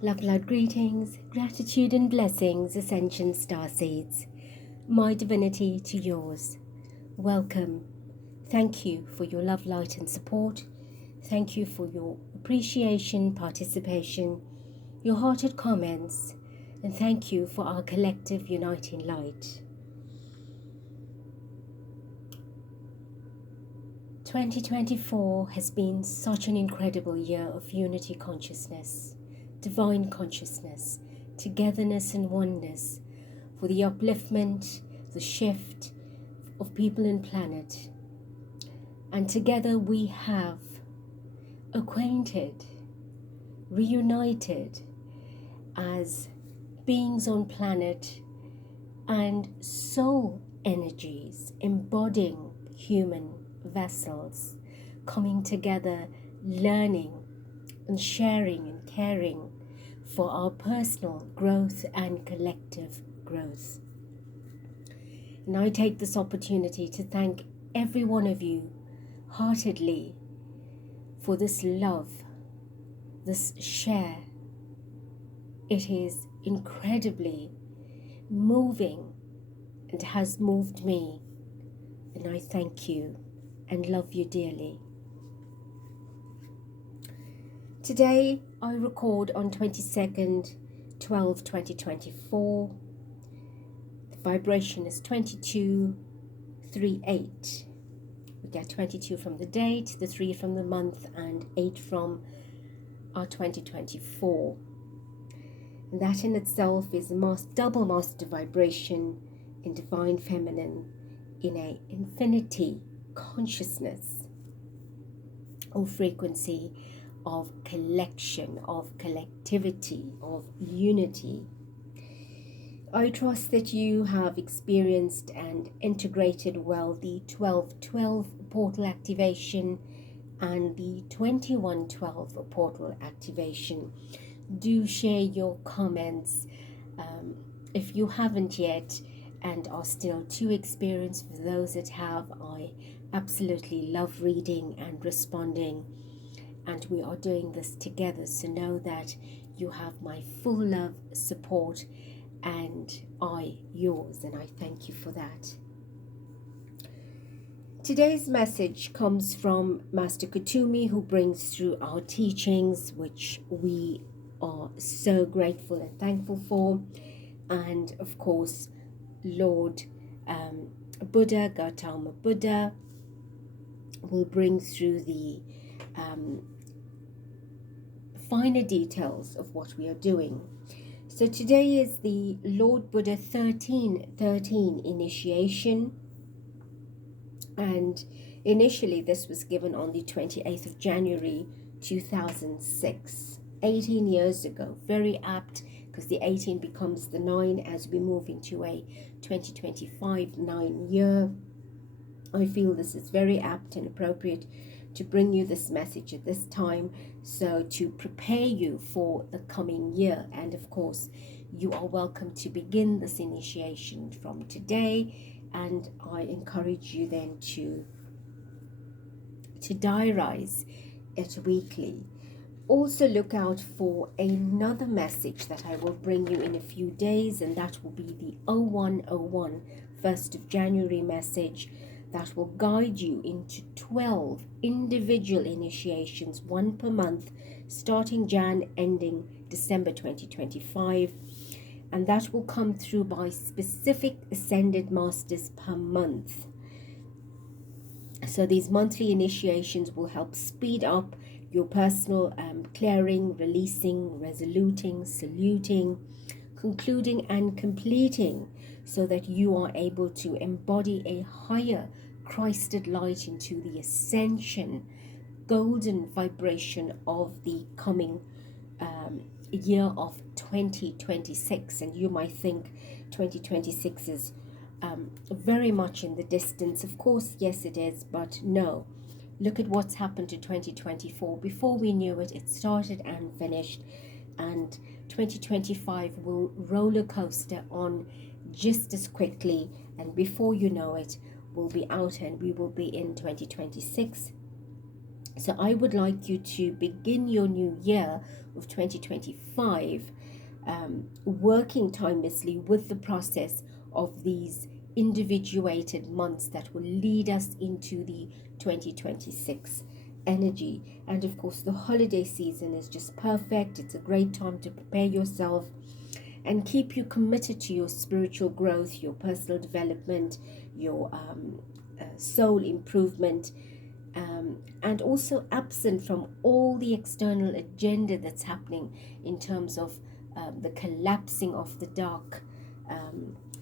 Love, light, greetings, gratitude and blessings, Ascension Star Seeds. My divinity to yours. Welcome. Thank you for your love, light and support. Thank you for your appreciation, participation, your hearted comments, and thank you for our collective uniting light. 2024 has been such an incredible year of unity consciousness, divine consciousness, togetherness and oneness, for the upliftment, the shift of people and planet. And together we have acquainted, reunited as beings on planet and soul energies embodying human vessels, coming together, learning and sharing and caring for our personal growth and collective growth. And I take this opportunity to thank every one of you heartedly for this love, this share. It is incredibly moving and has moved me, and I thank you and love you dearly. Today I record on 22nd 12/2024. The vibration is 2238. We get 22 from the date, the 3 from the month, and 8 from our 2024. And that in itself is a double master vibration in divine feminine, in a infinity consciousness or frequency of collection, of collectivity, of unity. I trust that you have experienced and integrated well the 1212 portal activation and the 2112 portal activation. Do share your comments if you haven't yet and are still too experienced. For those that have, I absolutely love reading and responding, and we are doing this together, so know that you have my full love, support, and I yours, and I thank you for that. Today's message comes from Master Kutumi, who brings through our teachings, which we are so grateful and thankful for, and of course Lord Buddha, Gautama Buddha, will bring through the finer details of what we are doing. So today is the Lord Buddha 1313 initiation, and initially this was given on the 28th of January 2006, 18 years ago. Very apt, because the 18 becomes the 9 as we move into a 2025 9 year. I feel this is very apt and appropriate to bring you this message at this time, so to prepare you for the coming year. And of course, you are welcome to begin this initiation from today, and I encourage you then to diarize it weekly. Also look out for another message that I will bring you in a few days, and that will be the 0101 1st of January message that will guide you into 12 individual initiations, 1 per month, starting Jan, ending December 2025. And that will come through by specific ascended masters per month. So these monthly initiations will help speed up your personal clearing, releasing, resoluting, saluting, concluding and completing, so that you are able to embody a higher Christed light into the ascension, golden vibration of the coming year of 2026. And you might think 2026 is very much in the distance. Of course, yes it is, but no. Look at what's happened to 2024. Before we knew it, it started and finished, and 2025 will roller coaster on just as quickly, and before you know it, we'll be out and we will be in 2026. So I would like you to begin your new year of 2025 working timelessly with the process of these individuated months that will lead us into the 2026 energy. And of course, the holiday season is just perfect. It's a great time to prepare yourself and keep you committed to your spiritual growth, your personal development, your soul improvement, and also absent from all the external agenda that's happening in terms of the collapsing of the dark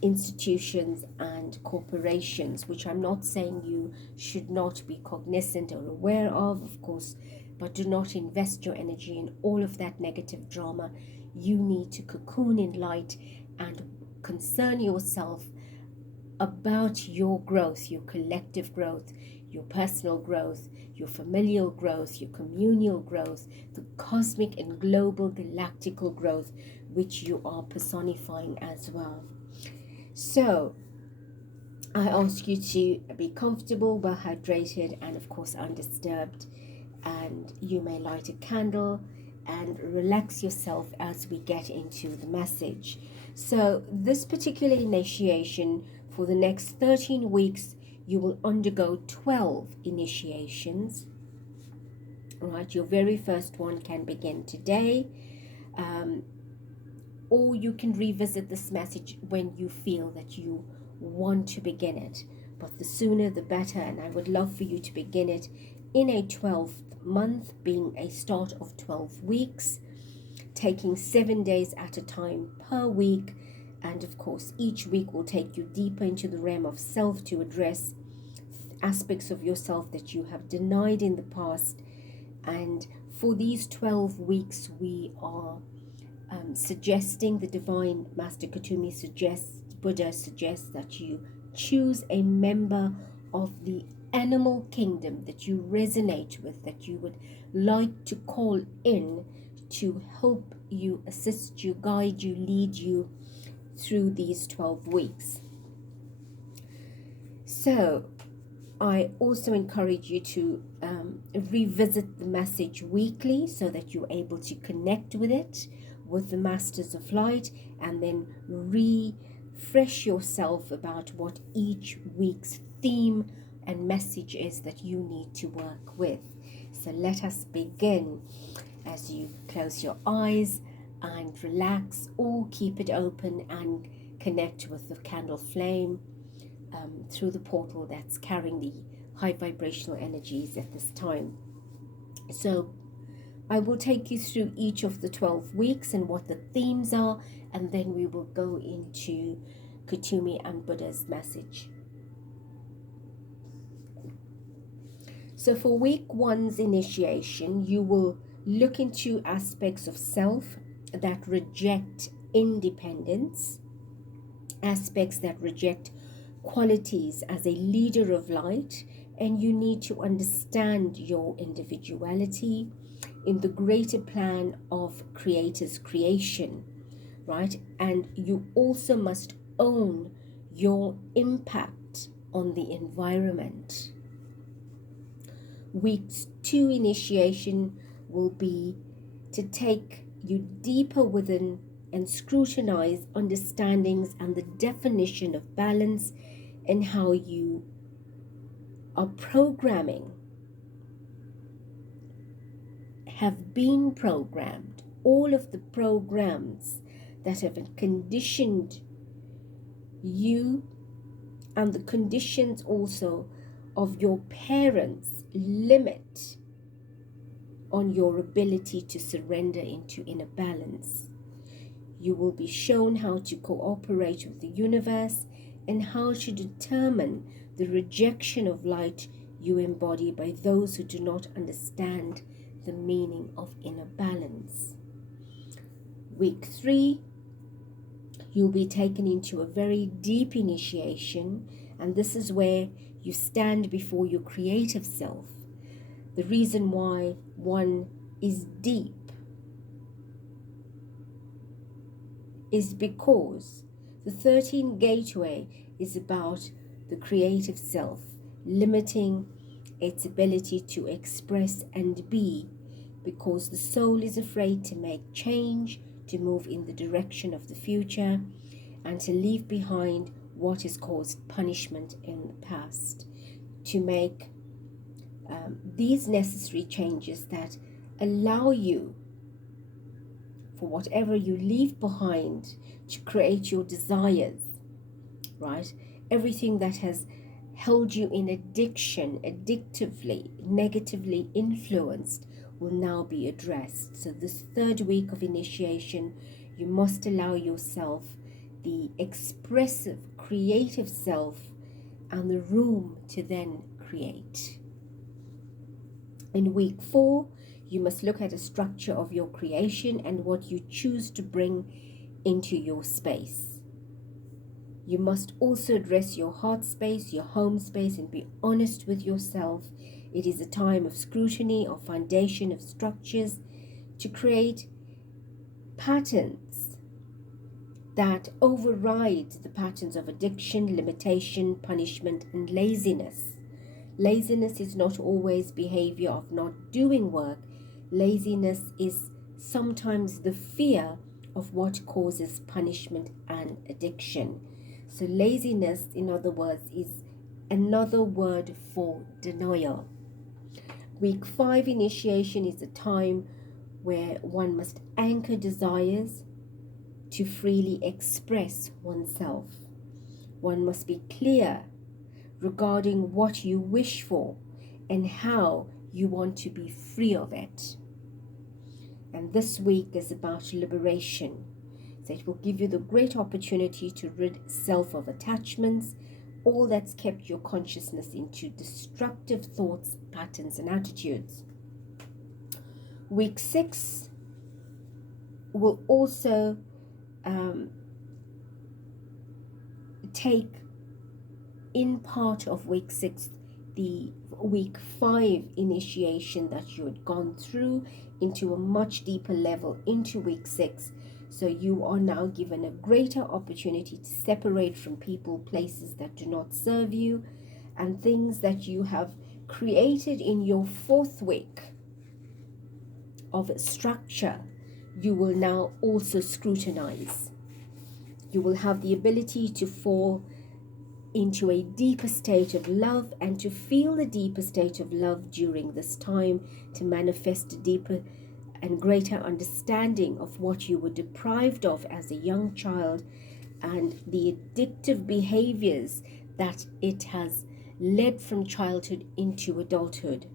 institutions and corporations, which I'm not saying you should not be cognizant or aware of course, but do not invest your energy in all of that negative drama. You need to cocoon in light and concern yourself about your growth, your collective growth, your personal growth, your familial growth, your communal growth, the cosmic and global galactical growth, which you are personifying as well. So I ask you to be comfortable, well hydrated, and of course undisturbed. And you may light a candle and relax yourself as we get into the message. So this particular initiation, for the next 13 weeks, you will undergo 12 initiations. All right, your very first one can begin today, or you can revisit this message when you feel that you want to begin it. But the sooner the better, and I would love for you to begin it in a 12th month, being a start of 12 weeks, taking 7 days at a time per week. And of course, each week will take you deeper into the realm of self to address aspects of yourself that you have denied in the past. And for these 12 weeks, we are suggesting, the Divine Master Kutumi suggests, Buddha suggests that you choose a member of the animal kingdom that you resonate with, that you would like to call in to help you, assist you, guide you, lead you through these 12 weeks. So I also encourage you to revisit the message weekly so that you're able to connect with it, with the Masters of Light, and then refresh yourself about what each week's theme and message is that you need to work with. So let us begin. As you close your eyes and relax, or keep it open and connect with the candle flame through the portal that's carrying the high vibrational energies at this time. So I will take you through each of the 12 weeks and what the themes are, and then we will go into Kutumi and Buddha's message. So for week one's initiation, you will look into aspects of self that reject independence, aspects that reject qualities as a leader of light, and you need to understand your individuality in the greater plan of Creator's creation, right? And you also must own your impact on the environment. Week 2 initiation will be to take you deeper within and scrutinize understandings and the definition of balance, and how you are programming, have been programmed, all of the programs that have conditioned you, and the conditions also of your parents' limit on your ability to surrender into inner balance. You will be shown how to cooperate with the universe and how to determine the rejection of light you embody by those who do not understand the meaning of inner balance. Week 3, you'll be taken into a very deep initiation, and this is where you stand before your creative self. The reason why one is deep is because the 13th gateway is about the creative self, limiting its ability to express and be, because the soul is afraid to make change, to move in the direction of the future, and to leave behind what has caused punishment in the past, to make these necessary changes that allow you, for whatever you leave behind, to create your desires, right? Everything that has held you in addiction, addictively, negatively influenced, will now be addressed. So this third week of initiation, you must allow yourself the expressive, creative self and the room to then create. In week 4, you must look at a structure of your creation and what you choose to bring into your space. You must also address your heart space, your home space, and be honest with yourself. It is a time of scrutiny, of foundation, of structures, to create patterns that override the patterns of addiction, limitation, punishment, and laziness. Laziness is not always behavior of not doing work. Laziness is sometimes the fear of what causes punishment and addiction. So laziness, in other words, is another word for denial. Week 5 initiation is a time where one must anchor desires to freely express oneself. One must be clear regarding what you wish for and how you want to be free of it. And this week is about liberation. So it will give you the great opportunity to rid self of attachments, all that's kept your consciousness into destructive thoughts, patterns, and attitudes. Week 6 will also take in part of week 6 the week 5 initiation that you had gone through into a much deeper level into week 6. So you are now given a greater opportunity to separate from people, places that do not serve you, and things that you have created in your 4th week of structure. You will now also scrutinize. You will have the ability to fall into a deeper state of love and to feel the deeper state of love during this time, to manifest a deeper and greater understanding of what you were deprived of as a young child and the addictive behaviors that it has led from childhood into adulthood.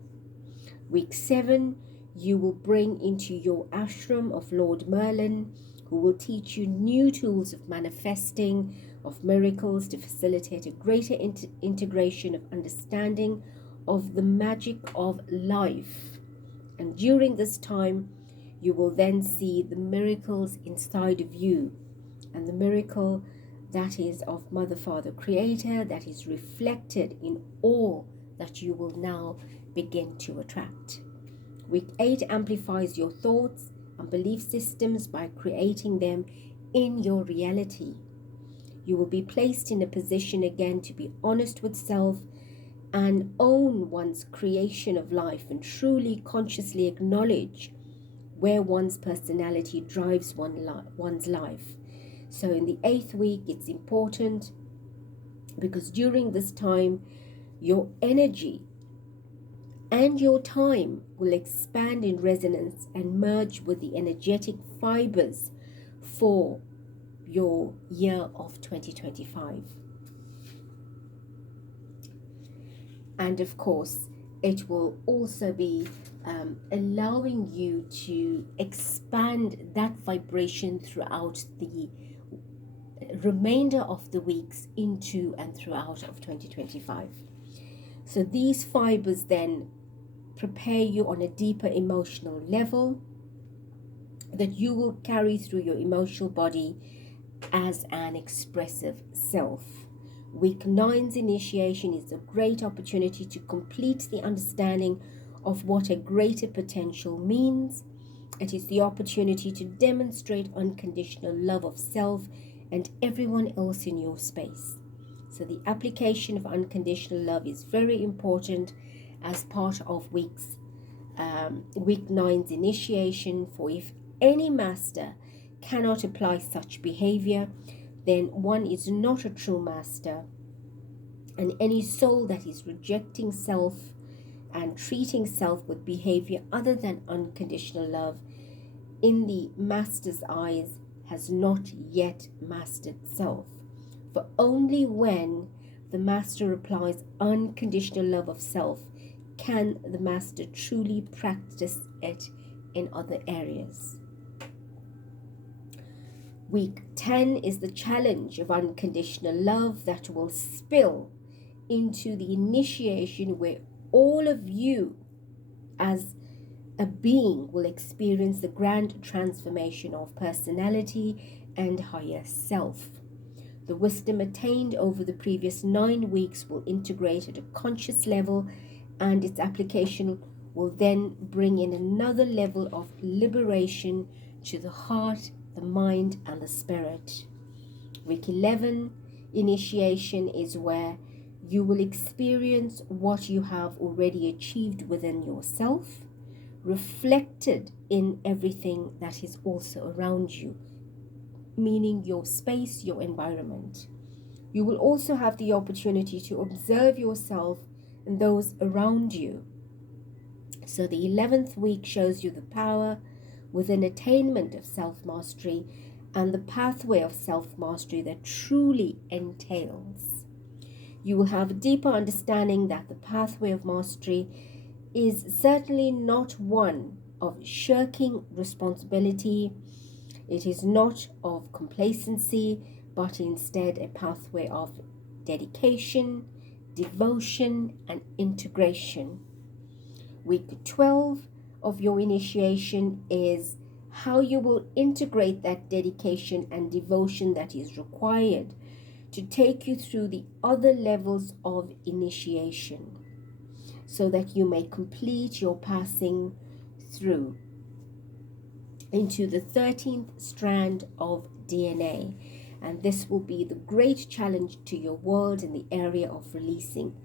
Week 7, you will bring into your ashram of Lord Merlin, who will teach you new tools of manifesting, of miracles, to facilitate a greater integration of understanding of the magic of life. And during this time, you will then see the miracles inside of you, and the miracle that is of Mother, Father, Creator, that is reflected in all that you will now begin to attract. Week 8 amplifies your thoughts and belief systems by creating them in your reality. You will be placed in a position again to be honest with self and own one's creation of life, and truly consciously acknowledge where one's personality drives one's life. So in the 8th week, it's important because during this time, your energy and your time will expand in resonance and merge with the energetic fibers for your year of 2025. And of course, it will also be allowing you to expand that vibration throughout the remainder of the weeks into and throughout of 2025. So these fibers then prepare you on a deeper emotional level that you will carry through your emotional body as an expressive self. Week 9's initiation is a great opportunity to complete the understanding of what a greater potential means. It is the opportunity to demonstrate unconditional love of self and everyone else in your space. So the application of unconditional love is very important, as part of week 9's initiation. For if any master cannot apply such behavior, then one is not a true master. And any soul that is rejecting self and treating self with behavior other than unconditional love, in the master's eyes, has not yet mastered self. For only when the master applies unconditional love of self can the master truly practice it in other areas. Week 10 is the challenge of unconditional love that will spill into the initiation, where all of you as a being will experience the grand transformation of personality and higher self. The wisdom attained over the previous 9 weeks will integrate at a conscious level, and its application will then bring in another level of liberation to the heart, the mind, and the spirit. Week 11 initiation is where you will experience what you have already achieved within yourself, reflected in everything that is also around you, meaning your space, your environment. You will also have the opportunity to observe yourself and those around you. So the 11th week shows you the power within attainment of self-mastery and the pathway of self-mastery that truly entails. You will have a deeper understanding that the pathway of mastery is certainly not one of shirking responsibility. It is not of complacency, but instead a pathway of dedication, devotion, and integration. Week 12 of your initiation is how you will integrate that dedication and devotion that is required to take you through the other levels of initiation, so that you may complete your passing through into the 13th strand of DNA. And this will be the great challenge to your world in the area of releasing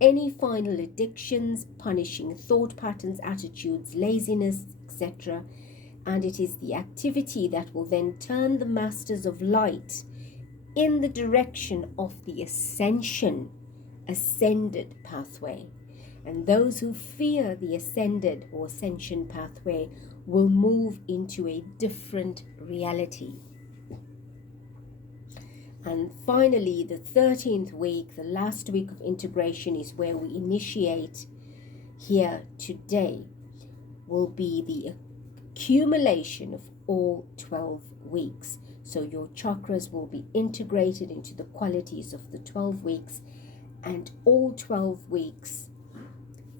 any final addictions, punishing thought patterns, attitudes, laziness, etc. And it is the activity that will then turn the masters of light in the direction of the ascension, ascended pathway. And those who fear the ascended or ascension pathway will move into a different reality. And finally, the 13th week, the last week of integration, is where we initiate here today, will be the accumulation of all 12 weeks. So your chakras will be integrated into the qualities of the 12 weeks, and all 12 weeks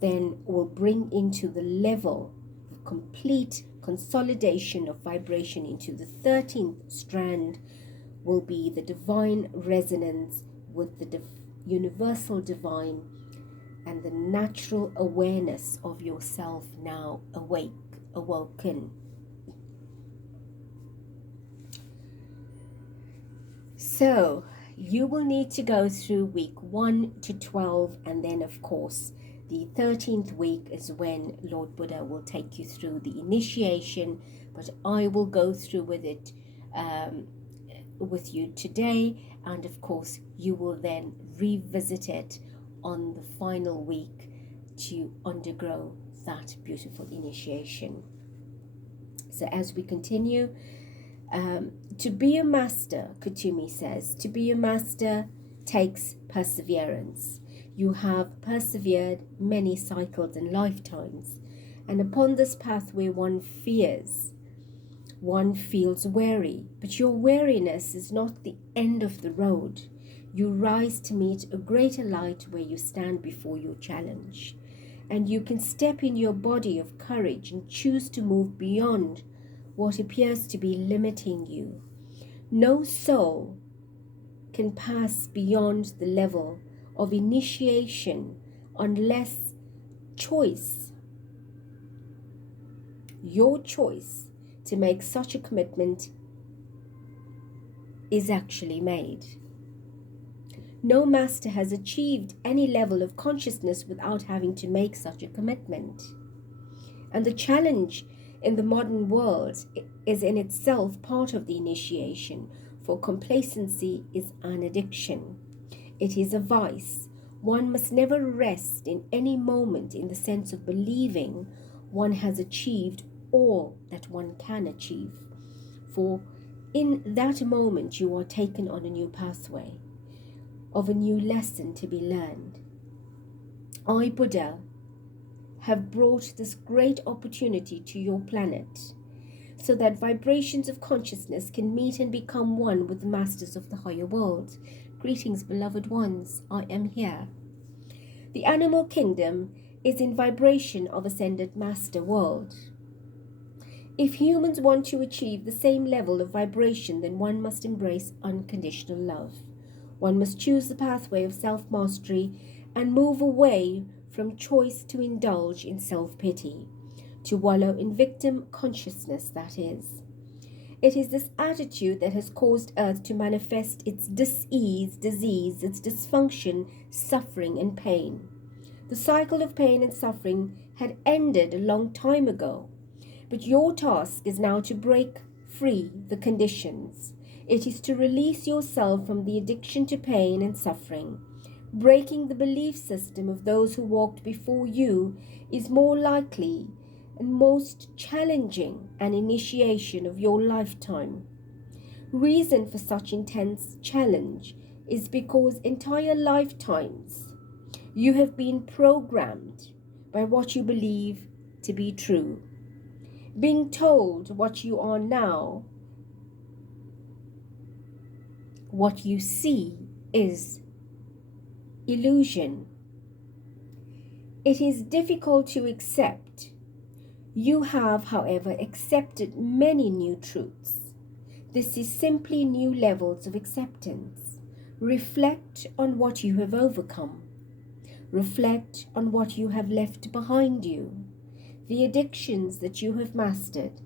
then will bring into the level of complete consolidation of vibration into the 13th strand, will be the divine resonance with the universal divine and the natural awareness of yourself now awoken. So you will need to go through week 1 to 12, and then of course the 13th week is when Lord Buddha will take you through the initiation, but I will go through with it with you today, and of course you will then revisit it on the final week to undergo that beautiful initiation. So as we continue, to be a master, Kutumi says, to be a master takes perseverance. You have persevered many cycles and lifetimes, and upon this pathway one fears, one feels weary, but your weariness is not the end of the road. You rise to meet a greater light where you stand before your challenge, and you can step in your body of courage and choose to move beyond what appears to be limiting you. No soul can pass beyond the level of initiation unless your choice to make such a commitment is actually made. No master has achieved any level of consciousness without having to make such a commitment. And the challenge in the modern world is in itself part of the initiation, for complacency is an addiction. It is a vice. One must never rest in any moment in the sense of believing one has achieved all that one can achieve. For in that moment you are taken on a new pathway of a new lesson to be learned. I, Buddha, have brought this great opportunity to your planet so that vibrations of consciousness can meet and become one with the masters of the higher world. Greetings, beloved ones, I am here. The animal kingdom is in vibration of ascended master world. If humans want to achieve the same level of vibration, then one must embrace unconditional love. One must choose the pathway of self-mastery and move away from choice to indulge in self-pity, to wallow in victim consciousness, that is. It is this attitude that has caused Earth to manifest its dis-ease, disease, its dysfunction, suffering, and pain. The cycle of pain and suffering had ended a long time ago, but your task is now to break free the conditions. It is to release yourself from the addiction to pain and suffering. Breaking the belief system of those who walked before you is more likely and most challenging an initiation of your lifetime. Reason for such intense challenge is because entire lifetimes you have been programmed by what you believe to be true. Being told what you are now, what you see is illusion. It is difficult to accept. You have, however, accepted many new truths. This is simply new levels of acceptance. Reflect on what you have overcome. Reflect on what you have left behind you, the addictions that you have mastered,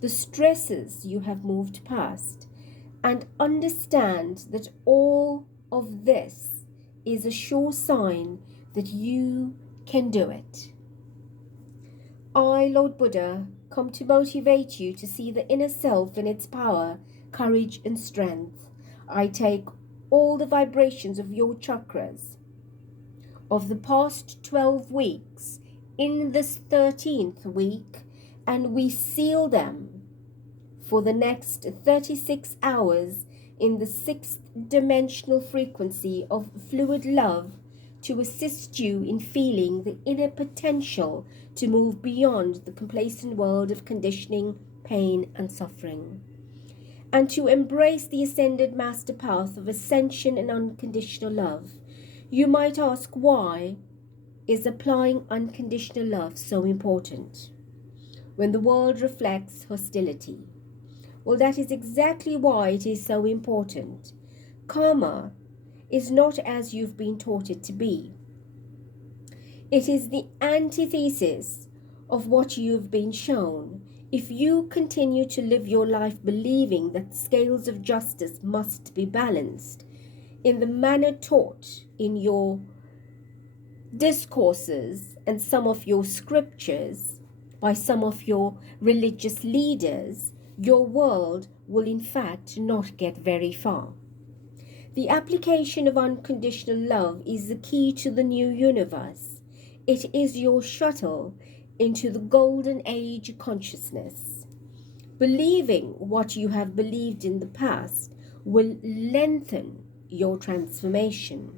the stresses you have moved past, and understand that all of this is a sure sign that you can do it. I, Lord Buddha, come to motivate you to see the inner self in its power, courage, and strength. I take all the vibrations of your chakras of the past 12 weeks in this 13th week, and we seal them for the next 36 hours in the 6th dimensional frequency of fluid love to assist you in feeling the inner potential to move beyond the complacent world of conditioning, pain, and suffering, and to embrace the ascended master path of ascension and unconditional love. You might ask, why is applying unconditional love so important when the world reflects hostility? Well, that is exactly why it is so important. Karma is not as you've been taught it to be. It is the antithesis of what you've been shown. If you continue to live your life believing that scales of justice must be balanced in the manner taught in your discourses and some of your scriptures by some of your religious leaders, your world will in fact not get very far. The application of unconditional love is the key to the new universe. It is your shuttle into the golden age consciousness. Believing what you have believed in the past will lengthen your transformation.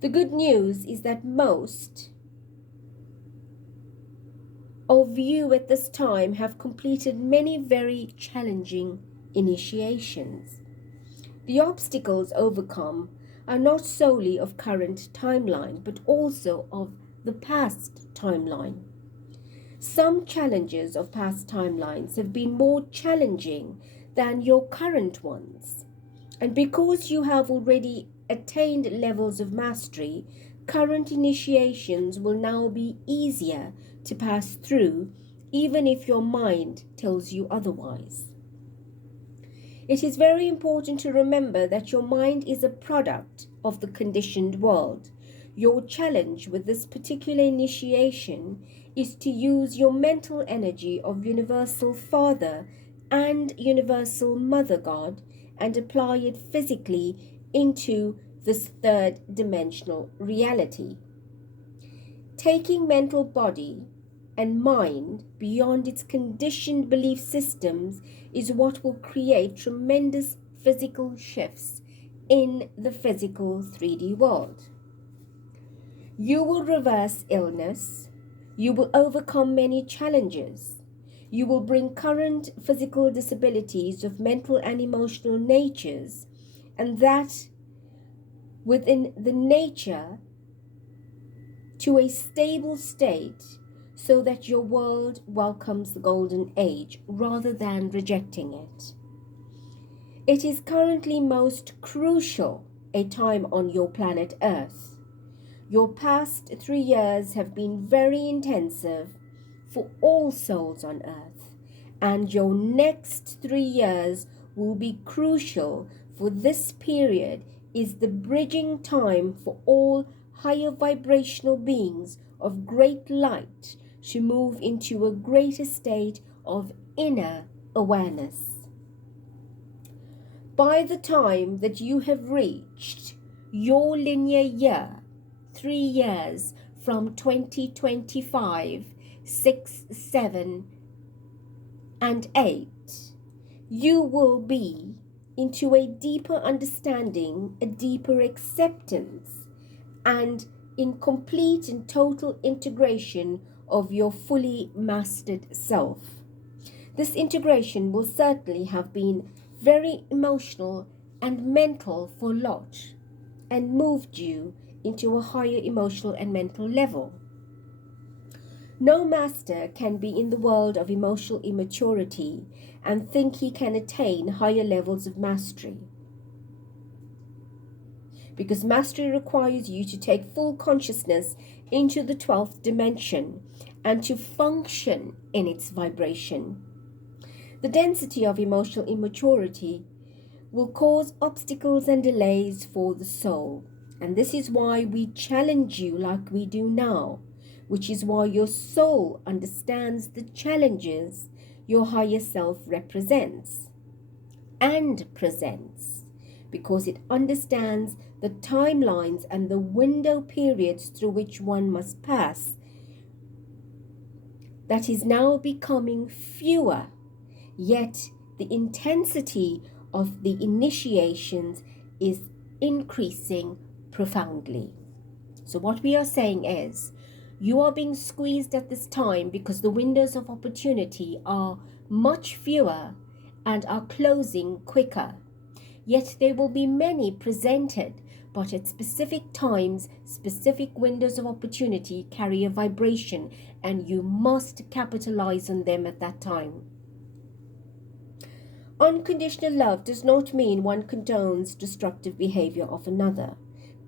The good news is that most of you at this time have completed many very challenging initiations. The obstacles overcome are not solely of current timeline, but also of the past timeline. Some challenges of past timelines have been more challenging than your current ones. And because you have already attained levels of mastery, current initiations will now be easier to pass through, even if your mind tells you otherwise. It is very important to remember that your mind is a product of the conditioned world. Your challenge with this particular initiation is to use your mental energy of Universal Father and Universal Mother God and apply it physically into this third dimensional reality. Taking mental body and mind beyond its conditioned belief systems is what will create tremendous physical shifts in the physical 3D world. You will reverse illness. You will overcome many challenges. You will bring current physical disabilities of mental and emotional natures, and that within the nature to a stable state so that your world welcomes the golden age rather than rejecting it. It is currently most crucial a time on your planet Earth. Your past 3 years have been very intensive for all souls on Earth, and your next 3 years will be crucial, for this period is the bridging time for all higher vibrational beings of great light to move into a greater state of inner awareness. By the time that you have reached your linear year, 3 years from 2025, 6, 7, and 8, you will be into a deeper understanding, a deeper acceptance, and in complete and total integration of your fully mastered self. This integration will certainly have been very emotional and mental for Lot and moved you into a higher emotional and mental level. No master can be in the world of emotional immaturity and think he can attain higher levels of mastery, because mastery requires you to take full consciousness into the 12th dimension and to function in its vibration. The density of emotional immaturity will cause obstacles and delays for the soul, and this is why we challenge you like we do now, which is why your soul understands the challenges your higher self represents and presents, because it understands the timelines and the window periods through which one must pass. That is now becoming fewer, yet the intensity of the initiations is increasing profoundly. So what we are saying is, you are being squeezed at this time because the windows of opportunity are much fewer and are closing quicker. Yet there will be many presented, but at specific times, specific windows of opportunity carry a vibration, and you must capitalize on them at that time. Unconditional love does not mean one condones destructive behavior of another.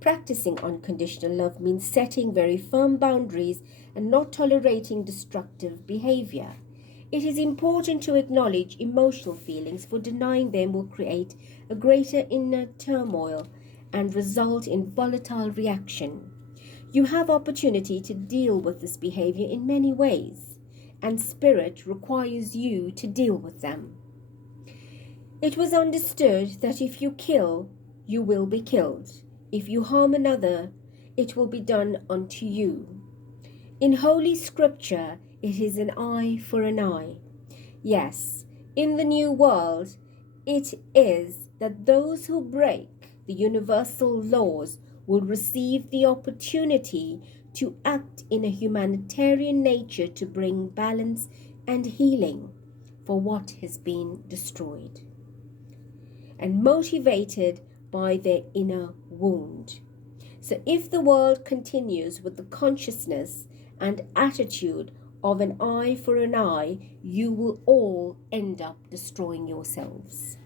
Practicing unconditional love means setting very firm boundaries and not tolerating destructive behavior. It is important to acknowledge emotional feelings, for denying them will create a greater inner turmoil and result in volatile reaction. You have opportunity to deal with this behavior in many ways, and spirit requires you to deal with them. It was understood that if you kill, you will be killed. If you harm another, it will be done unto you. In Holy Scripture, it is an eye for an eye. Yes, in the New World, it is that those who break the universal laws will receive the opportunity to act in a humanitarian nature to bring balance and healing for what has been destroyed, and motivated by their inner wound. So if the world continues with the consciousness and attitude of an eye for an eye, you will all end up destroying yourselves.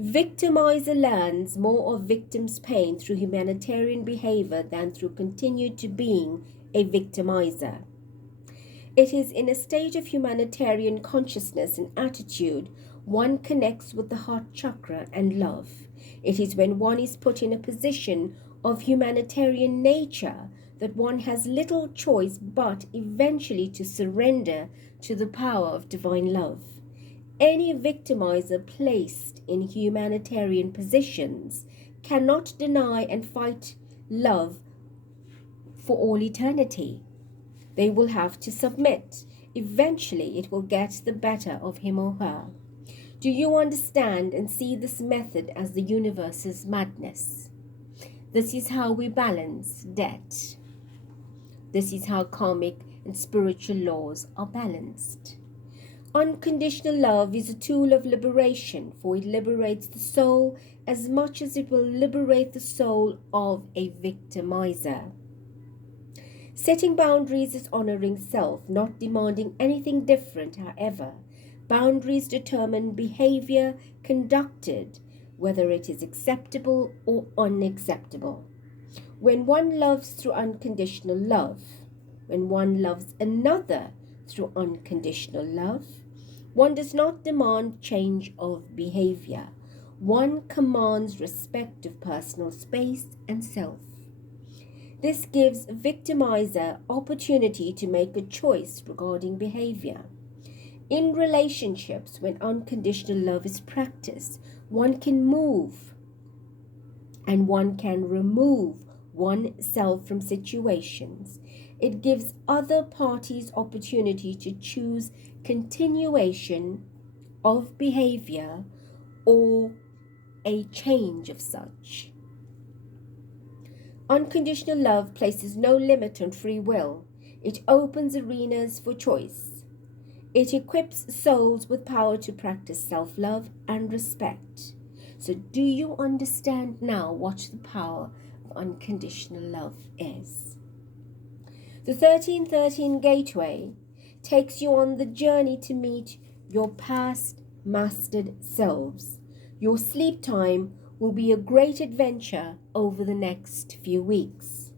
Victimizer learns more of victim's pain through humanitarian behavior than through continued to being a victimizer. It is in a state of humanitarian consciousness and attitude One connects with the heart chakra and love. It is when one is put in a position of humanitarian nature that one has little choice but eventually to surrender to the power of divine love. Any victimizer placed in humanitarian positions cannot deny and fight love for all eternity. They will have to submit. Eventually, it will get the better of him or her. Do you understand and see this method as the universe's madness? This is how we balance debt. This is how karmic and spiritual laws are balanced. Unconditional love is a tool of liberation, for it liberates the soul as much as it will liberate the soul of a victimizer. Setting boundaries is honoring self, not demanding anything different, however. Boundaries determine behavior conducted, whether it is acceptable or unacceptable. When one loves through unconditional love, when one loves another through unconditional love, one does not demand change of behavior. One commands respect of personal space and self. This gives victimizer opportunity to make a choice regarding behavior. In relationships, when unconditional love is practiced, one can move and one can remove oneself from situations. It gives other parties opportunity to choose continuation of behavior or a change of such. Unconditional love places no limit on free will. It opens arenas for choice. It equips souls with power to practice self-love and respect. So do you understand now what the power of unconditional love is? The 1313 Gateway takes you on the journey to meet your past mastered selves. Your sleep time will be a great adventure over the next few weeks.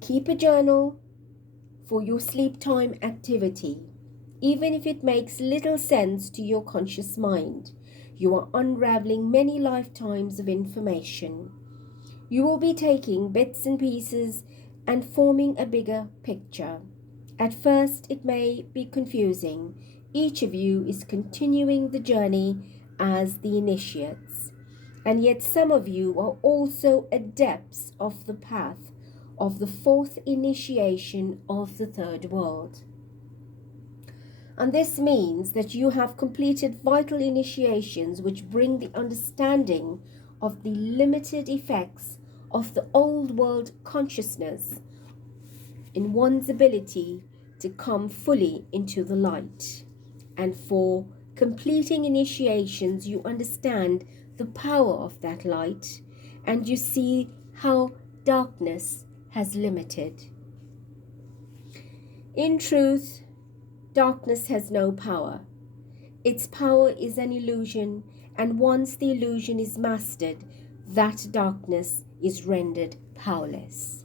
Keep a journal for your sleep time activity. Even if it makes little sense to your conscious mind, you are unraveling many lifetimes of information. You will be taking bits and pieces and forming a bigger picture. At first, it may be confusing. Each of you is continuing the journey as the initiates, and yet some of you are also adepts of the path of the fourth initiation of the third world. And this means that you have completed vital initiations which bring the understanding of the limited effects of the old world consciousness in one's ability to come fully into the light. And for completing initiations, you understand the power of that light, and you see how darkness has limited. In truth, darkness has no power. Its power is an illusion, and once the illusion is mastered, that darkness is rendered powerless.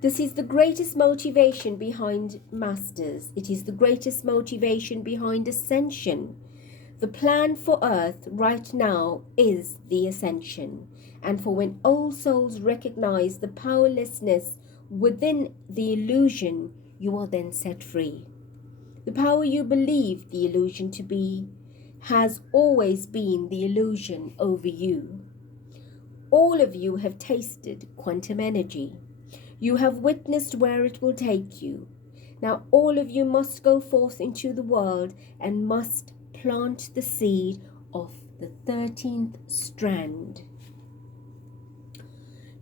This is the greatest motivation behind masters. It is the greatest motivation behind ascension. The plan for Earth right now is the ascension. And for when old souls recognize the powerlessness within the illusion, you are then set free. The power you believe the illusion to be has always been the illusion over you. All of you have tasted quantum energy. You have witnessed where it will take you. Now all of you must go forth into the world and must plant the seed of the 13th strand.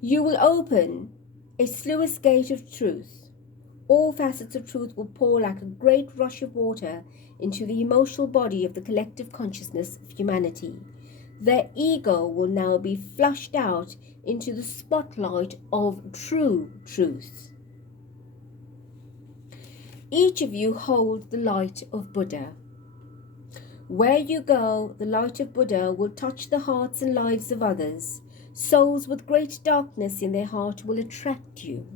You will open a sluice gate of truth. All facets of truth will pour like a great rush of water into the emotional body of the collective consciousness of humanity. Their ego will now be flushed out into the spotlight of true truth. Each of you holds the light of Buddha. Where you go, the light of Buddha will touch the hearts and lives of others. Souls with great darkness in their heart will attract you.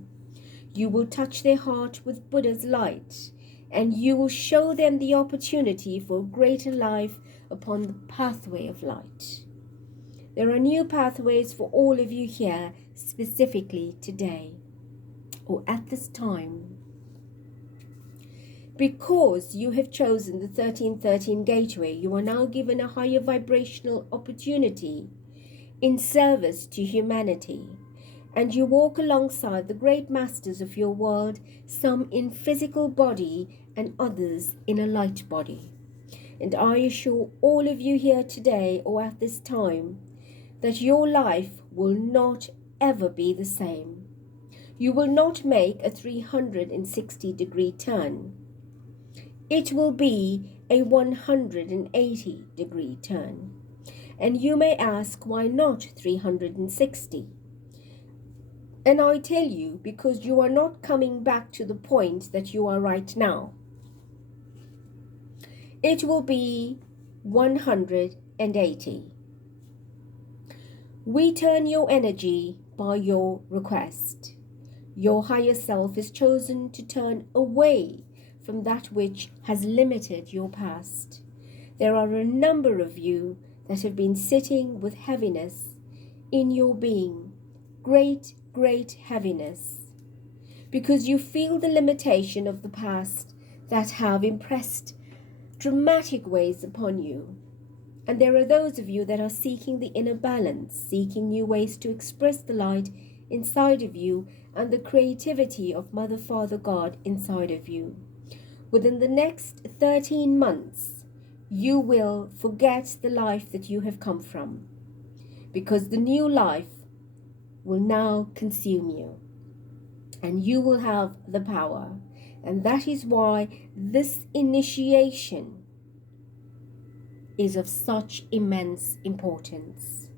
You will touch their heart with Buddha's light, and you will show them the opportunity for greater life upon the pathway of light. There are new pathways for all of you here, specifically today or at this time. Because you have chosen the 1313 gateway, you are now given a higher vibrational opportunity in service to humanity. And you walk alongside the great masters of your world, some in physical body and others in a light body. And I assure all of you here today or at this time that your life will not ever be the same. You will not make a 360-degree turn. It will be a 180-degree turn. And you may ask, why not 360? And I tell you, because you are not coming back to the point that you are right now. It will be 180. We turn your energy by your request. Your higher self is chosen to turn away from that which has limited your past. There are a number of you that have been sitting with heaviness in your being, great heaviness, because you feel the limitation of the past that have impressed dramatic ways upon you. And there are those of you that are seeking the inner balance, seeking new ways to express the light inside of you and the creativity of Mother, Father, God inside of you. Within the next 13 months, you will forget the life that you have come from, because the new life will now consume you, and you will have the power. And that is why this initiation is of such immense importance.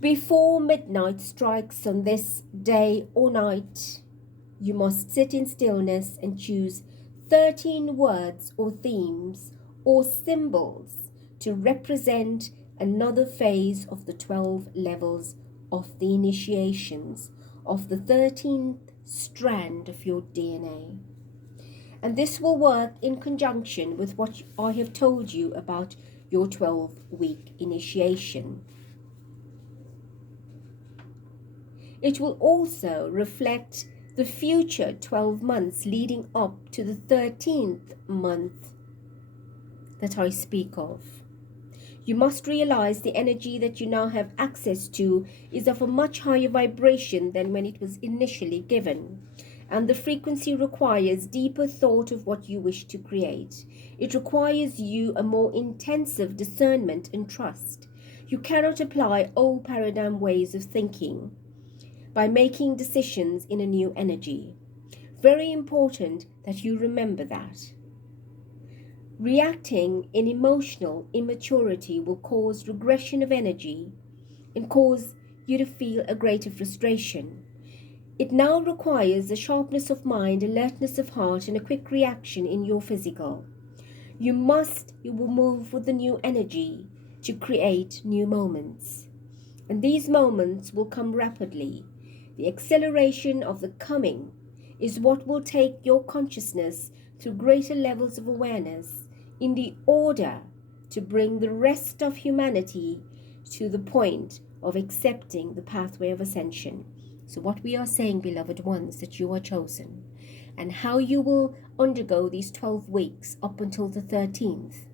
Before midnight strikes on this day or night, you must sit in stillness and choose 13 words or themes or symbols to represent another phase of the 12 levels of the initiations of the 13th strand of your DNA. And this will work in conjunction with what I have told you about your 12-week initiation. It will also reflect the future 12 months leading up to the 13th month that I speak of. You must realize the energy that you now have access to is of a much higher vibration than when it was initially given. And the frequency requires deeper thought of what you wish to create. It requires you a more intensive discernment and trust. You cannot apply old paradigm ways of thinking by making decisions in a new energy. Very important that you remember that. Reacting in emotional immaturity will cause regression of energy and cause you to feel a greater frustration. It now requires a sharpness of mind, alertness of heart, and a quick reaction in your physical. You will move with the new energy to create new moments. And these moments will come rapidly. The acceleration of the coming is what will take your consciousness to greater levels of awareness in the order to bring the rest of humanity to the point of accepting the pathway of ascension. So what we are saying, beloved ones, that you are chosen, and how you will undergo these 12 weeks up until the 13th,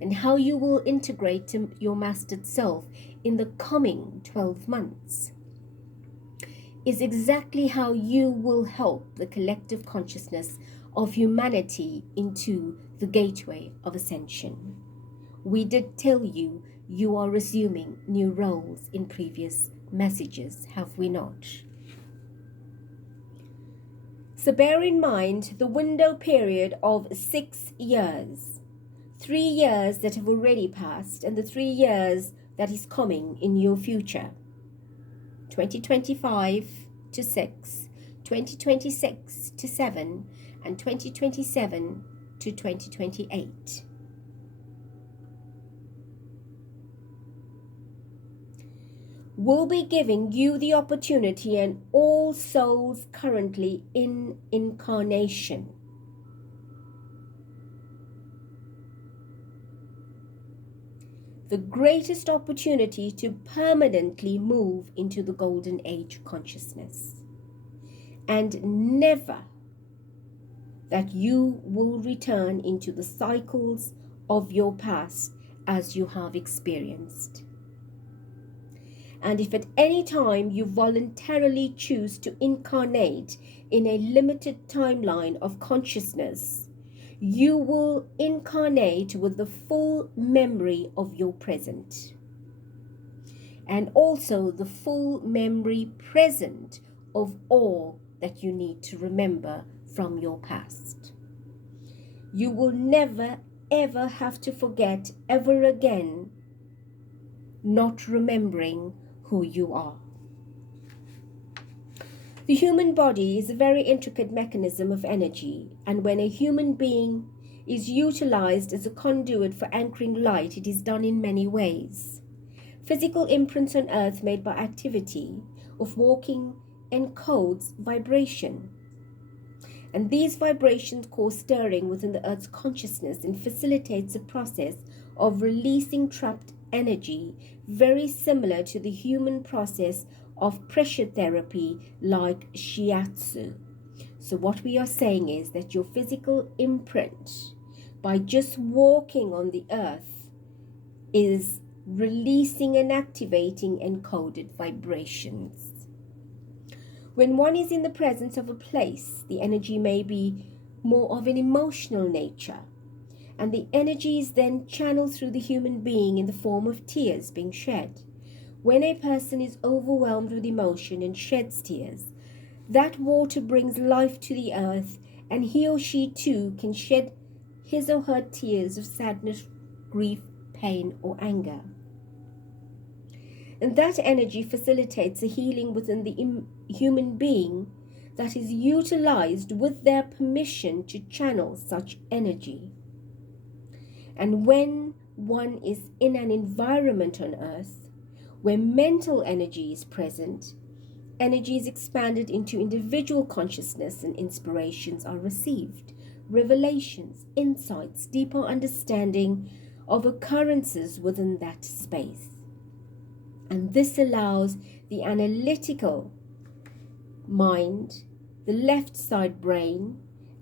and how you will integrate to your mastered self in the coming 12 months, is exactly how you will help the collective consciousness of humanity into the gateway of ascension. We did tell you you are resuming new roles in previous messages, have we not? So bear in mind the window period of 6 years. 3 years that have already passed and the 3 years that is coming in your future. 2025 to 6, 2026 to 7, and 2027 to 2028. will be giving you the opportunity, and all souls currently in incarnation, the greatest opportunity to permanently move into the golden age consciousness, and never that you will return into the cycles of your past as you have experienced. And if at any time you voluntarily choose to incarnate in a limited timeline of consciousness, you will incarnate with the full memory of your present, and also the full memory present of all that you need to remember from your past. You will never ever have to forget ever again not remembering who you are. The human body is a very intricate mechanism of energy, and when a human being is utilized as a conduit for anchoring light, it is done in many ways. Physical imprints on earth made by activity of walking encodes vibration, and these vibrations cause stirring within the earth's consciousness and facilitates the process of releasing trapped energy, very similar to the human process of pressure therapy like shiatsu. So what we are saying is that your physical imprint, by just walking on the earth, is releasing and activating encoded vibrations. When one is in the presence of a place, the energy may be more of an emotional nature, and the energy is then channeled through the human being in the form of tears being shed. When a person is overwhelmed with emotion and sheds tears, that water brings life to the earth, and he or she too can shed his or her tears of sadness, grief, pain, or anger. And that energy facilitates a healing within the human being that is utilized with their permission to channel such energy. And when one is in an environment on earth where mental energy is present, energy is expanded into individual consciousness, and inspirations are received, revelations, insights, deeper understanding of occurrences within that space. And this allows the analytical mind, the left side brain,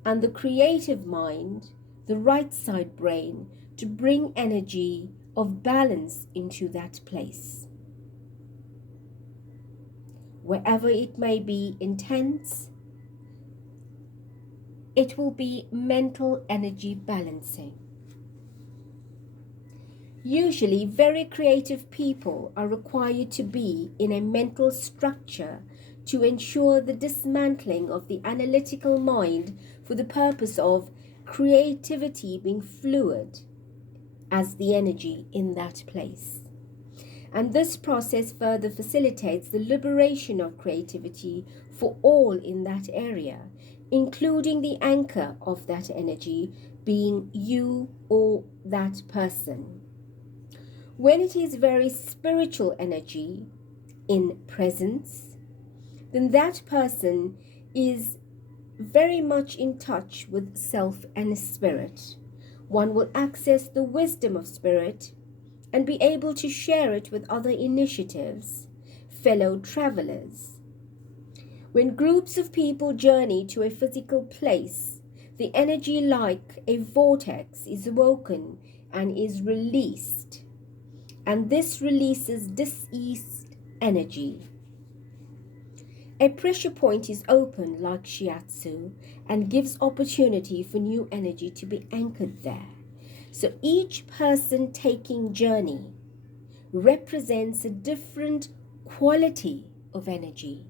and the creative mind, the right side brain, to bring energy of balance into that place. Wherever it may be intense, it will be mental energy balancing. Usually, very creative people are required to be in a mental structure to ensure the dismantling of the analytical mind for the purpose of creativity being fluid as the energy in that place. And this process further facilitates the liberation of creativity for all in that area, including the anchor of that energy being you or that person. When it is very spiritual energy in presence, then that person is very much in touch with self and spirit. One will access the wisdom of spirit and be able to share it with other initiatives, fellow travelers. When groups of people journey to a physical place, the energy like a vortex is awoken and is released. And this releases diseased energy. A pressure point is opened like shiatsu and gives opportunity for new energy to be anchored there. So each person taking journey represents a different quality of energy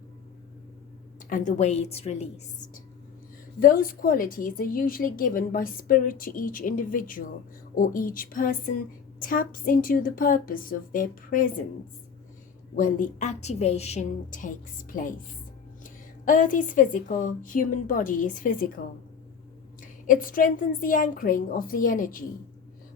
and the way it's released. Those qualities are usually given by spirit to each individual, or each person taps into the purpose of their presence when the activation takes place. Earth is physical, human body is physical. It strengthens the anchoring of the energy.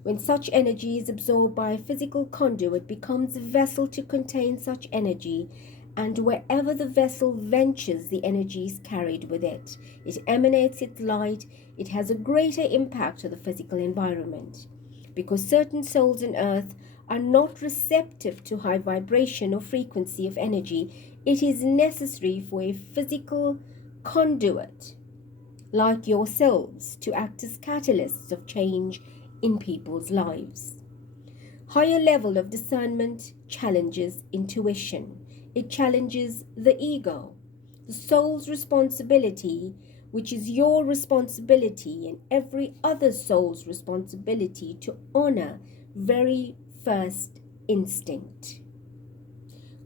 When such energy is absorbed by a physical conduit, it becomes a vessel to contain such energy, and wherever the vessel ventures, the energy is carried with it. It emanates its light. It has a greater impact on the physical environment. Because certain souls on earth are not receptive to high vibration or frequency of energy, it is necessary for a physical conduit like yourselves to act as catalysts of change in people's lives. Higher level of discernment challenges intuition. It challenges the ego, the soul's responsibility, which is your responsibility and every other soul's responsibility to honor very first instinct.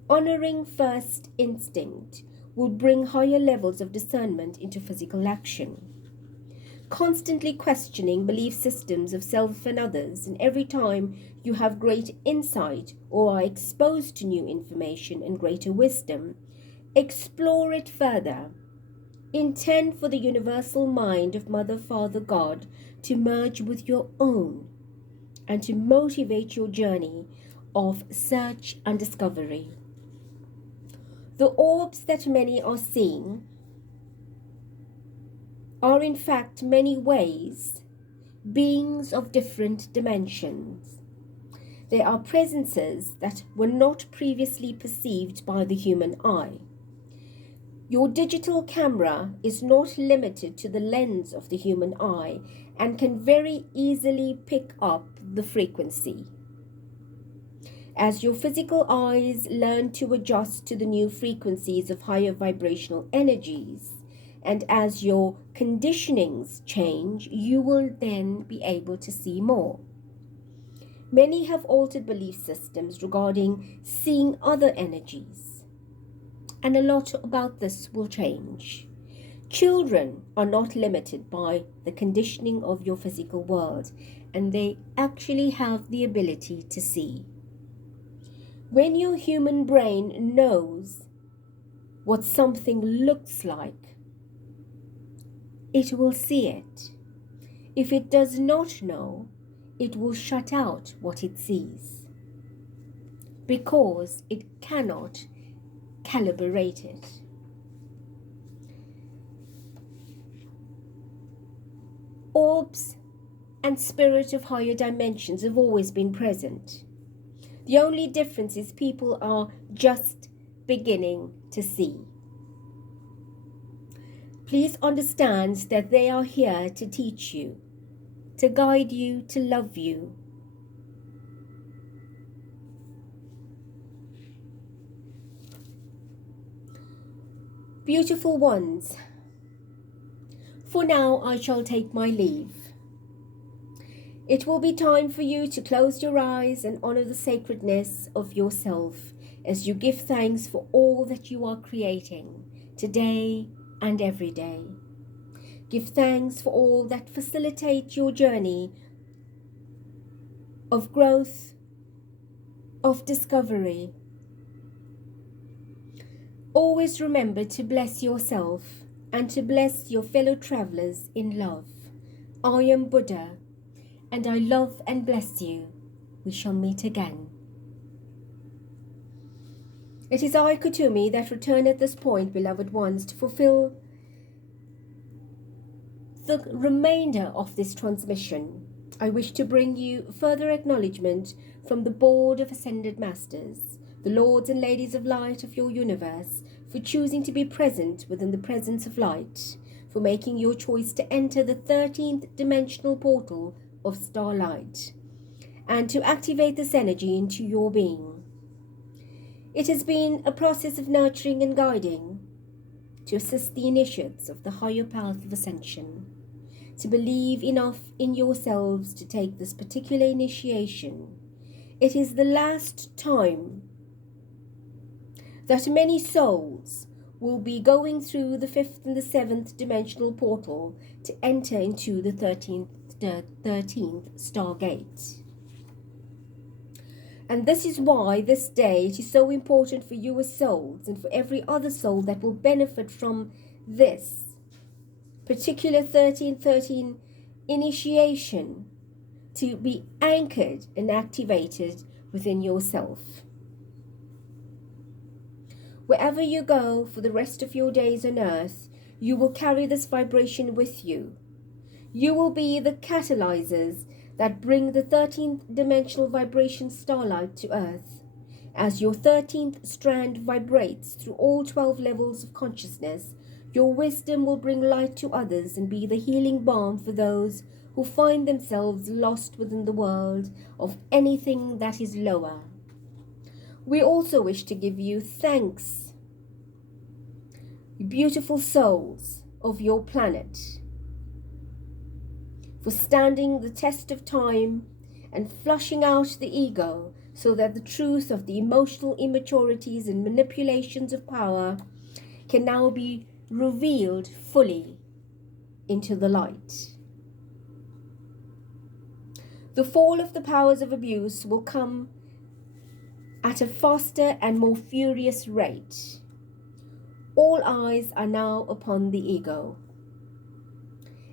Honoring first instinct will bring higher levels of discernment into physical action. Constantly questioning belief systems of self and others, and every time you have great insight or are exposed to new information and greater wisdom, explore it further. Intend for the universal mind of Mother, Father, God to merge with your own and to motivate your journey of search and discovery. The orbs that many are seeing are in fact many ways beings of different dimensions. They are presences that were not previously perceived by the human eye. Your digital camera is not limited to the lens of the human eye and can very easily pick up the frequency. As your physical eyes learn to adjust to the new frequencies of higher vibrational energies, and as your conditionings change, you will then be able to see more. Many have altered belief systems regarding seeing other energies, and a lot about this will change. Children are not limited by the conditioning of your physical world, and they actually have the ability to see. When your human brain knows what something looks like, it will see it. If it does not know, it will shut out what it sees because it cannot calibrate it. Orbs and spirit of higher dimensions have always been present. The only difference is people are just beginning to see. Please understand that they are here to teach you, to guide you, to love you. Beautiful ones, for now I shall take my leave. It will be time for you to close your eyes and honor the sacredness of yourself as you give thanks for all that you are creating today and every day. Give thanks for all that facilitate your journey of growth, of discovery. Always remember to bless yourself and to bless your fellow travelers in love. I am Buddha, and I love and bless you. We shall meet again. It is I, Kutumi, that return at this point, beloved ones, to fulfill the remainder of this transmission. I wish to bring you further acknowledgement from the Board of Ascended Masters, the Lords and Ladies of Light of your universe, for choosing to be present within the presence of light, for making your choice to enter the 13th dimensional portal of Starlight, and to activate this energy into your being. It has been a process of nurturing and guiding to assist the initiates of the higher path of ascension, to believe enough in yourselves to take this particular initiation. It is the last time that many souls will be going through the 5th and the 7th dimensional portal to enter into the 13th Stargate. And this is why this day it is so important for you as souls and for every other soul that will benefit from this particular 1313 initiation to be anchored and activated within yourself. Wherever you go for the rest of your days on earth, you will carry this vibration with you. You will be the catalyzers that bring the 13th dimensional vibration starlight to earth. As your 13th strand vibrates through all 12 levels of consciousness, your wisdom will bring light to others and be the healing balm for those who find themselves lost within the world of anything that is lower. We also wish to give you thanks, beautiful souls of your planet, for standing the test of time and flushing out the ego so that the truth of the emotional immaturities and manipulations of power can now be revealed fully into the light. The fall of the powers of abuse will come at a faster and more furious rate. All eyes are now upon the ego.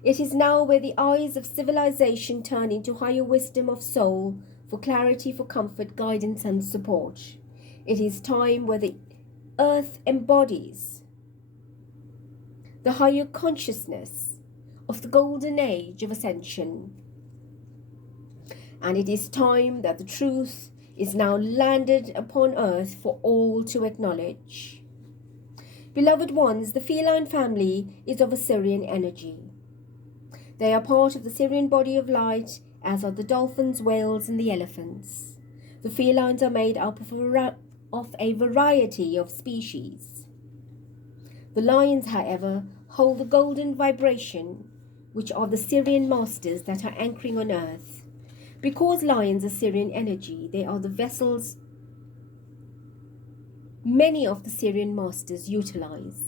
It is now where the eyes of civilization turn into higher wisdom of soul for clarity, for comfort, guidance, and support. It is time where the earth embodies the higher consciousness of the golden age of ascension. And it is time that the truth is now landed upon earth for all to acknowledge. Beloved ones, the feline family is of Assyrian energy. They are part of the Syrian body of light, as are the dolphins, whales, and the elephants. The felines are made up of a variety of species. The lions, however, hold the golden vibration, which are the Syrian masters that are anchoring on earth. Because lions are Syrian energy, they are the vessels many of the Syrian masters utilize,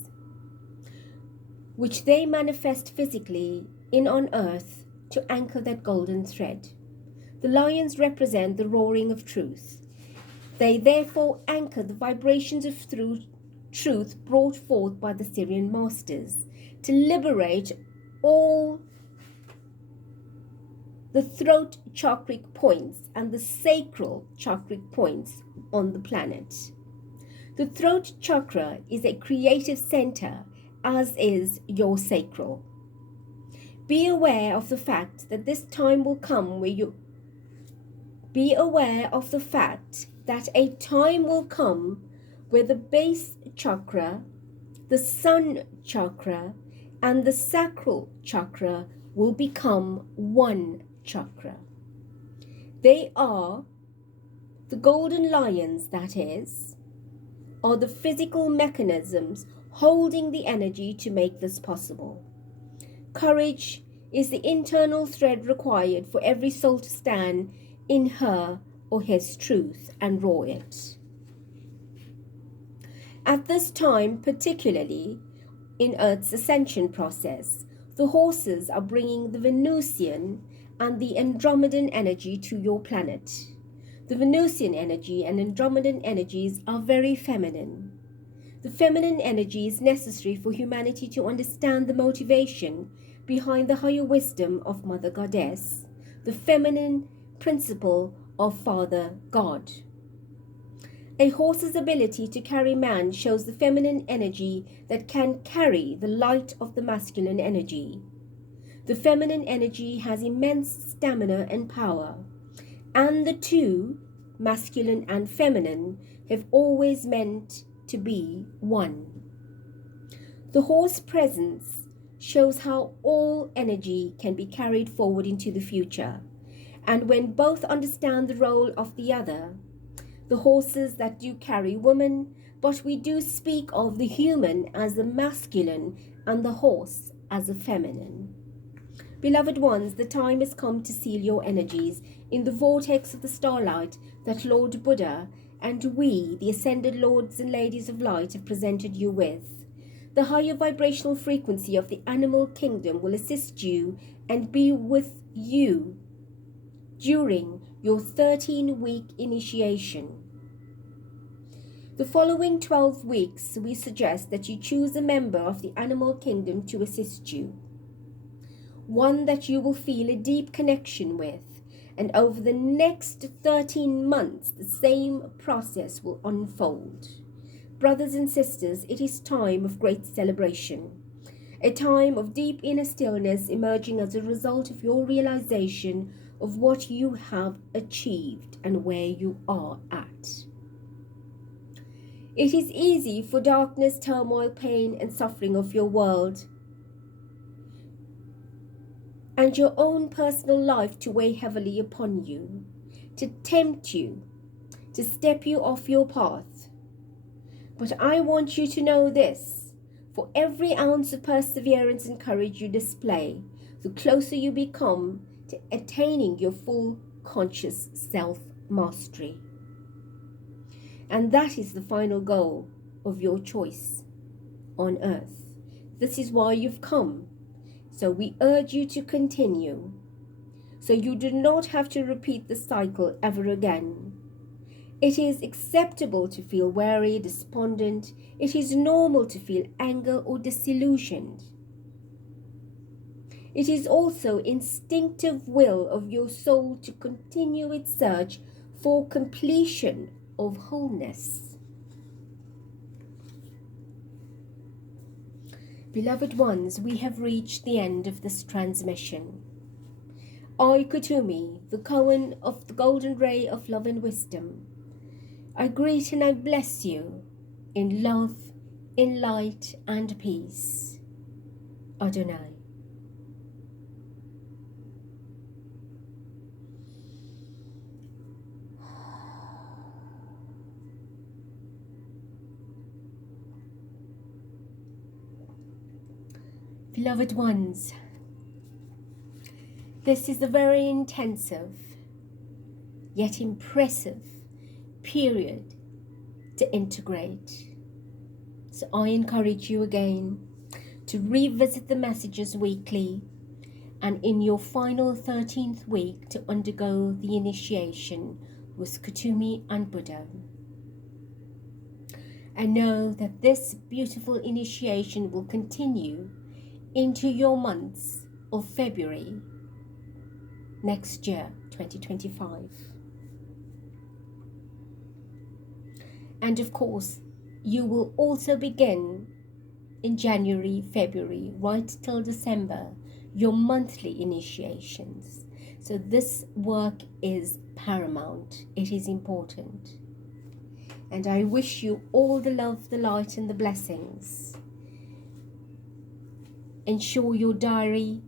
which they manifest physically in on earth to anchor that golden thread. The lions represent the roaring of truth. They therefore anchor the vibrations of truth brought forth by the Syrian masters to liberate all the throat chakric points and the sacral chakric points on the planet. The throat chakra is a creative center, as is your sacral. Be aware of the fact that this time will come where you be aware of the fact that a time will come where the base chakra, the sun chakra, and the sacral chakra will become one chakra. They are the golden lions, that is, are the physical mechanisms holding the energy to make this possible. Courage is the internal thread required for every soul to stand in her or his truth and roar it. At this time, particularly in Earth's ascension process, the horses are bringing the Venusian and the Andromedan energy to your planet. The Venusian energy and Andromedan energies are very feminine. The feminine energy is necessary for humanity to understand the motivation behind the higher wisdom of Mother Goddess, the feminine principle of Father God. A horse's ability to carry man shows the feminine energy that can carry the light of the masculine energy. The feminine energy has immense stamina and power, and the two, masculine and feminine, have always meant to be one. The horse presence shows how all energy can be carried forward into the future, and when both understand the role of the other, the horses that do carry women, but we do speak of the human as the masculine and the horse as the feminine. Beloved ones, the time has come to seal your energies in the vortex of the starlight that Lord Buddha and we, the ascended lords and ladies of light, have presented you with. The higher vibrational frequency of the animal kingdom will assist you and be with you during your 13-week initiation. The following 12 weeks, we suggest that you choose a member of the animal kingdom to assist you, one that you will feel a deep connection with, And over the next 13 months, the same process will unfold. Brothers and sisters, it is time of great celebration. A time of deep inner stillness emerging as a result of your realization of what you have achieved and where you are at. It is easy for darkness, turmoil, pain, and suffering of your world and your own personal life to weigh heavily upon you, to tempt you, to step you off your path. But I want you to know this: for every ounce of perseverance and courage you display, the closer you become to attaining your full conscious self-mastery. And that is the final goal of your choice on earth. This is why you've come. So we urge you to continue, so you do not have to repeat the cycle ever again. It is acceptable to feel weary, despondent. It is normal to feel anger or disillusioned. It is also instinctive will of your soul to continue its search for completion of wholeness. Beloved ones, we have reached the end of this transmission. I, Kutumi, the Koan of the golden ray of love and wisdom, I greet and I bless you in love, in light and peace. Adonai. Beloved ones, this is a very intensive yet impressive period to integrate. So I encourage you again to revisit the messages weekly, and in your final 13th week to undergo the initiation with Kutumi and Buddha. And know that this beautiful initiation will continue into your months of February next year, 2025. And of course, you will also begin in January, February, right till December, your monthly initiations. So this work is paramount. It is important. And I wish you all the love, the light, and the blessings. Ensure your diary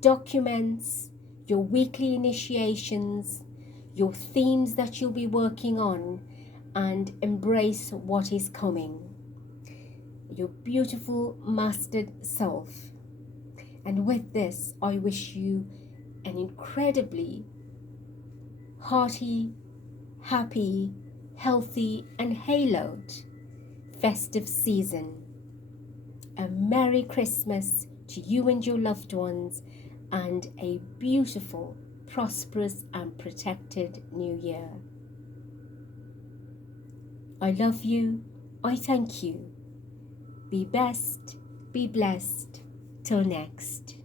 documents your weekly initiations, your themes that you'll be working on, and embrace what is coming. Your beautiful mastered self. And with this, I wish you an incredibly hearty, happy, healthy, and haloed festive season. A Merry Christmas to you and your loved ones, and a beautiful, prosperous, and protected New Year. I love you. I thank you. Be best, be blessed. Till next.